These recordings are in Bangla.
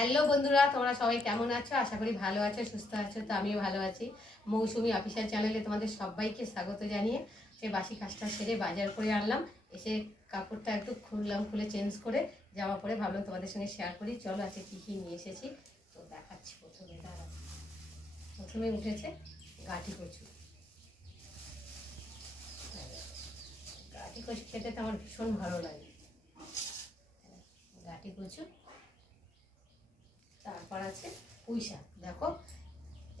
হ্যালো বন্ধুরা, তোমরা সবাই কেমন আছো? আশা করি ভালো আছো, সুস্থ আছো, তো আমিও ভালো আছি। মৌসুমি অফিসার চ্যানেলে তোমাদের সবাইকে স্বাগত জানিয়ে সে বাসি কাজটা সেরে বাজার করে আনলাম। এসে কাপড়টা একটু খুললাম, খুলে চেঞ্জ করে জামা পরে ভাবলাম তোমাদের সঙ্গে শেয়ার করি। চলো আছে কী কী নিয়ে এসেছি, তো দেখাচ্ছি প্রথমে দাঁড়া প্রথমে উঠেছে গাঠি কচু। গাঠি কচু খেতে তো আমার ভীষণ ভালো লাগে। গাঠি কচু তারপর আছে পুঁই শাক দেখো,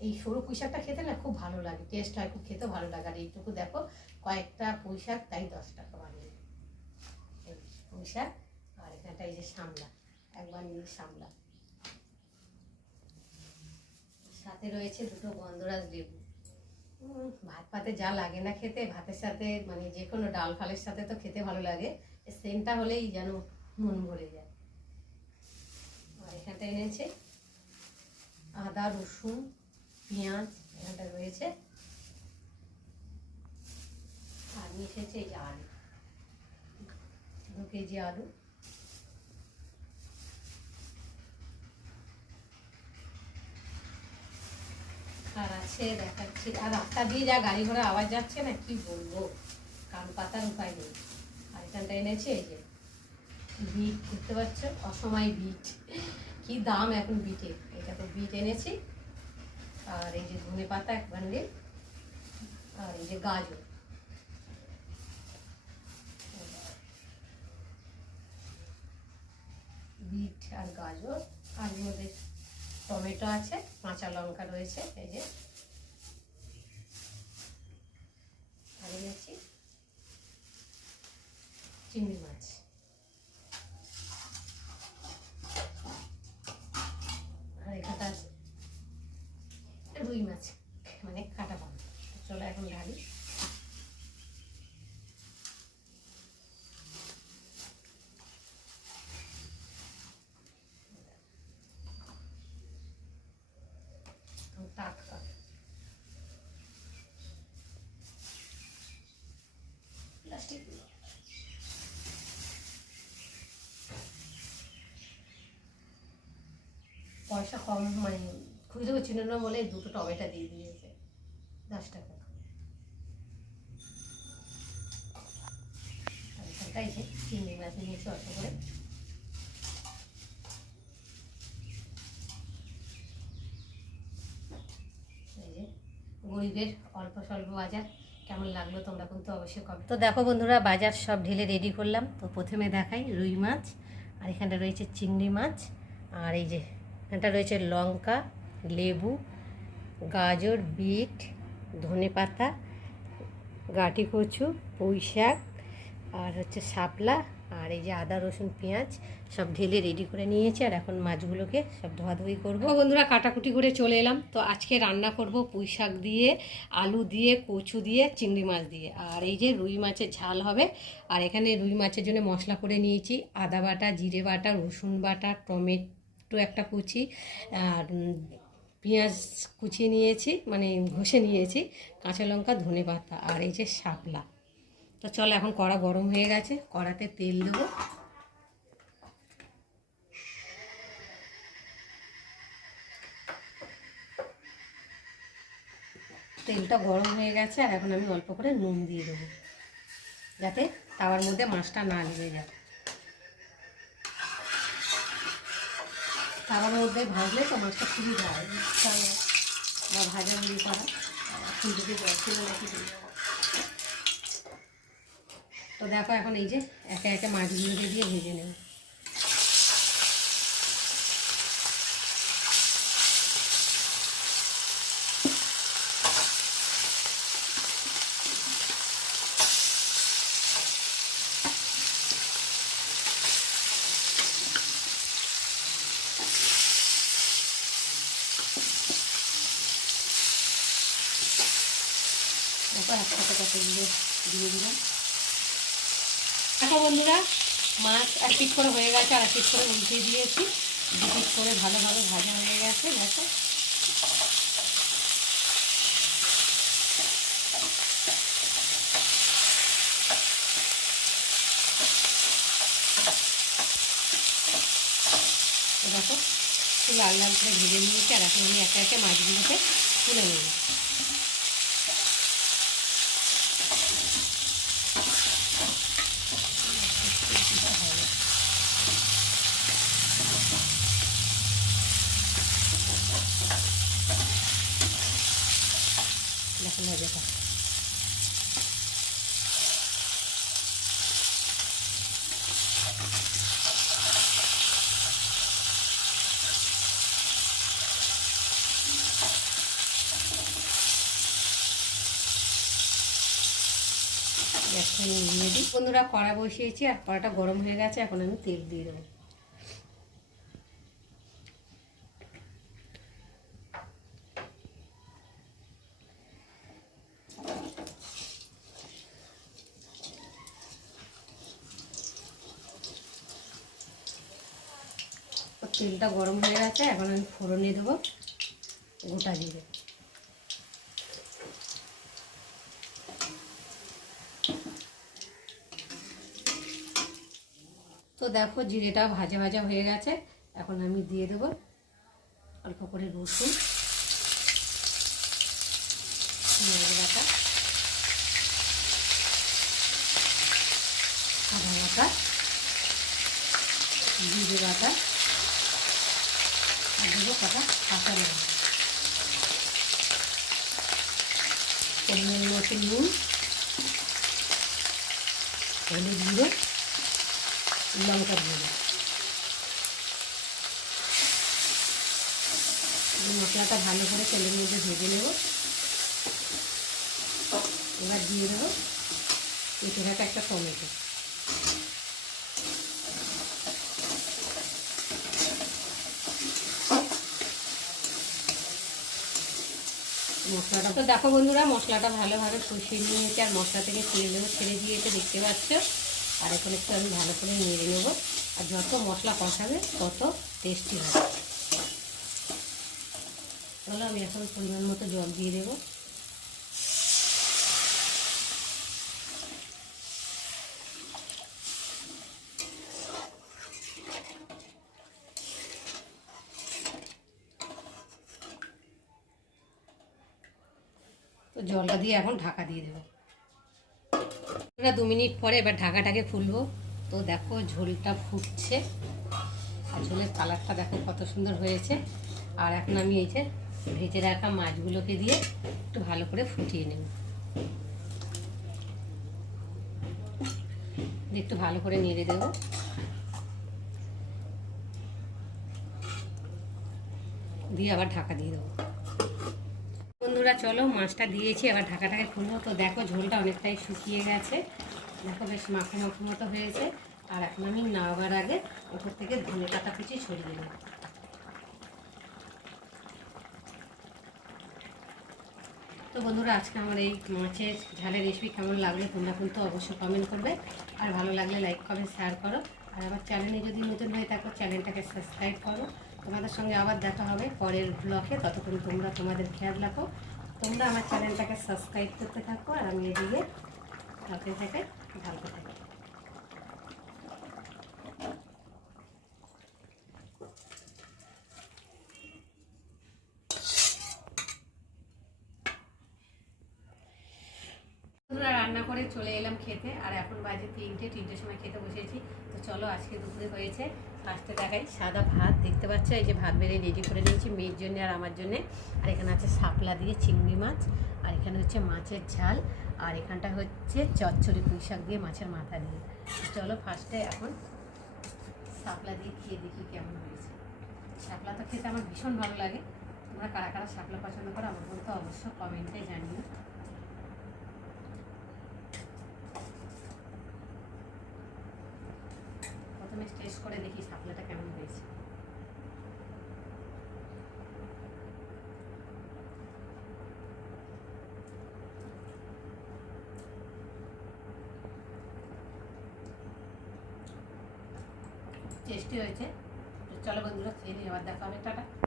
এই সরু পুঁই শাকটা খেতে না খুব ভালো লাগে টেস্ট হয় খুব খেতে ভালো লাগে। আর এইটুকু দেখো, কয়েকটা পুঁই শাক তাই দশ টাকা বানিয়ে এই পুঁই শাক আর এখানটা এই যে সামলা, একবার নিয়ে সামলা। সাথে রয়েছে দুটো গন্ধরাজ লেবু। ভাত পাতে যা লাগে না খেতে, ভাতের সাথে মানে যে কোনো ডাল ফালের সাথে তো খেতে ভালো লাগে সেন্টটা হলেই যেন মন ভরে যায়। আর এখানটা এনেছে আদা, রসুন, পেঁয়াজ এখানটা রয়েছে। আর এসেছে এই যে আলু। দু কেজি আলু। আর আছে, দেখাচ্ছি। আর রাস্তা দিয়ে যা গাড়ি ঘোড়া আওয়াজ যাচ্ছে না, কি বলব? কান পাতার উপায় নেই। আর এখানটা এনেছে এই যে, বিট, দেখতে পাচ্ছ? অসময় বিট। কি দাম এখন বিটের এটা তো বিট এনেছি। আর এই যে ধনে পাতা এক বান্ডিল আর এই যে গাজর। বিট আর গাজর। আর মধ্যে টমেটো আছে, কাঁচা লঙ্কা রয়েছে, এই যে। আর এনেছি চিংড়ি মাছ আর এখানটা আছে রুই মাছ মানে কাটা পাম চলো এখন ঢালি টাটকা প্লাস্টিক পয়সা কম মানে খুঁজে ছিল না বলে দুটো টমেটো দিয়ে দিয়েছে, দশ টাকা। চিংড়ি মাছ অল্প করে। গরিবের অল্প স্বল্প বাজার। কেমন লাগল তোমরা কিন্তু অবশ্যই কবে তো দেখো বন্ধুরা, বাজার সব ঢেলে রেডি করলাম। তো প্রথমে দেখাই রুই মাছ, আর এখানটা রয়েছে চিংড়ি মাছ, আর এই যে এখানটা রয়েছে লঙ্কা, লেবু, গাজর, বিট, ধনে পাতা, গাটি কচু, পুঁই শাক, আর হচ্ছে শাপলা আর এই যে আদা, রসুন, পেঁয়াজ সব ঢেলে রেডি করে নিয়েছি আর এখন মাছগুলোকে সব ধোয়াধুয়ি করব। বন্ধুরা, কাটাকুটি করে চলে এলাম। তো আজকে রান্না করব পুঁই শাক দিয়ে, আলু দিয়ে, কচু দিয়ে, চিংড়ি মাছ দিয়ে। আর এই যে রুই মাছের ঝাল হবে। আর এখানে রুই মাছের জন্য মশলা করে নিয়েছি। আদা বাটা, জিরে বাটা, রসুন বাটা, টমেটো একটা কুচি, আর পেঁয়াজ কুচিয়ে নিয়েছি মানে ঘষে নিয়েছি, কাঁচা লঙ্কা, ধনে পাতা, আর এই যে শাপলা তো চলো এখন কড়া গরম হয়ে গেছে, কড়াতে তেল দেবো। তেলটা গরম হয়ে গেছে, আর এখন আমি অল্প করে নুন দিয়ে দেবো, যাতে তাওয়ার মধ্যে মাছটা না লেগে যায়। তাওয়ার মধ্যে ভাজলে তো মাছটা খুবই যায় বা ভাজা মুড়ি করা। যদি জল নাকি? দিয়ে। তো দেখো এখন এই যে একে একে মাছগুলোকে দিয়ে ভেজে নেব। একসাথে কতগুলো দিয়ে দিলাম। দেখো বন্ধুরা, মাছ এক পিট করে হয়ে গেছে, আর এক পিট করে উল্টে দিয়েছি। দু পিট করে ভালোভাবে ভাজা হয়ে গেছে, দেখো। দেখো লাল লাল করে ভেজে নিয়েছি, আর এখন আমি একে একে মাছগুলোকে তুলে নেব। দেখুন ভাজাটা নিয়ে বন্ধুরা, কড়া বসিয়েছি, আর কড়াটা গরম হয়ে গেছে, এখন আমি তেল দিয়ে দেবো। তেলটা গরম হয়ে গেছে, এখন আমি ফোড়নে দেবো, গোটা জিরে। তো দেখো জিরেটা ভাজা ভাজা হয়ে গেছে। এখন আমি দিয়ে দেবো অল্প করে রসুন। জিরে কাঁচা মতো নুন। হলুদ লঙ্কা গুঁড়ো মশলাটা ভালো করে তেলের মধ্যে ভেজে নেব। এবার দিয়ে দেবো কেটে রাখা একটা টমেটো। মশলাটা তো দেখো বন্ধুরা, মশলাটা ভালোভাবে কষিয়ে নিয়েছে আর মশলা থেকে তেলগুলো ছেড়ে দিয়েছে, দেখতে পাচ্ছ? আর এখন একটু আমি ভালো করে নেড়ে নেব। আর যত মশলা কষাবে, তত টেস্টি হবে। তাহলে আমি এখন পরিমাণ মতো জল দিয়ে দেবো। তো জলটা দিয়ে এখন ঢাকা দিয়ে দেবো। এটা দু মিনিট পরে এবার ঢাকাটাকে খুলবো। তো দেখো ঝোলটা ফুটছে। আর ঝোলের কালারটা দেখো কত সুন্দর হয়েছে। আর এখন আমি এই যে ভেজে রাখা মাছগুলোকে দিয়ে একটু ভালো করে ফুটিয়ে নেব। একটু ভালো করে নেড়ে দেবো। দিয়ে আবার ঢাকা দিয়ে দেবো। বন্ধুরা, চলো মাছটা দিয়েছি, এবার ঢাকাটাকে খুলবো। তো দেখো, ঝোলটা অনেকটাই শুকিয়ে গেছে। দেখো, বেশ মাখো মাখো মতো হয়েছে। আর এখন আমি নাওয়ার আগে ওপর থেকে ধনে পাতা কুচি ছড়িয়ে দেবো। তো বন্ধুরা, আজকে আমার এই মাছের ঝালের রেসিপি কেমন লাগলে তোমরা কিন্তু অবশ্যই কমেন্ট করবে। আর ভালো লাগলে লাইক কমেন্ট শেয়ার করো। আর আমার চ্যানেলে যদি নতুন হয়ে থাকো চ্যানেলটাকে সাবস্ক্রাইব করো। তোমাদের সঙ্গে আবার দেখা হবে পরের ব্লকে ততক্ষণ তোমরা তোমাদের খেয়াল রাখো। তোমরা আমার চ্যানেলটাকে সাবস্ক্রাইব করতে থাকো আর আমি এদিকে থাকতে থাকে, ভালো থাকি। বন্ধুরা রান্না করে চলে এলাম খেতে। আর এখন বাজে তিনটে, তিনটের সময় খেতে বসেছি। তো চলো, আজকে দুপুরে হয়েছে। ফার্স্টে দেখাই সাদা ভাত। দেখতে পাচ্ছ, এই যে ভাত বেড়ে রেডি করে নিয়েছি মেয়ের জন্য আর আমার জন্য। আর এখানে আছে শাপলা দিয়ে চিংড়ি মাছ। আর এখানে হচ্ছে মাছের ঝাল। আর এখানটা হচ্ছে চচ্চড়ি পুঁই শাক দিয়ে মাছের মাথা দিয়ে। চলো ফার্স্টে এখন শাপলা দিয়ে খেয়ে দেখি কেমন হয়েছে। শাপলা তো খেতে আমার ভীষণ ভালো লাগে। তোমরা কারা কারা শাপলা পছন্দ করো আমার বলতে অবশ্য কমেন্টে জানিও। প্রথমে টেস্ট করে দেখি শাপলাটা কেমন হয়েছে। টেস্টি হয়েছে। চলো বন্ধুরা, খেয়ে নিয়ে আবার দেখা হবে। টাটা।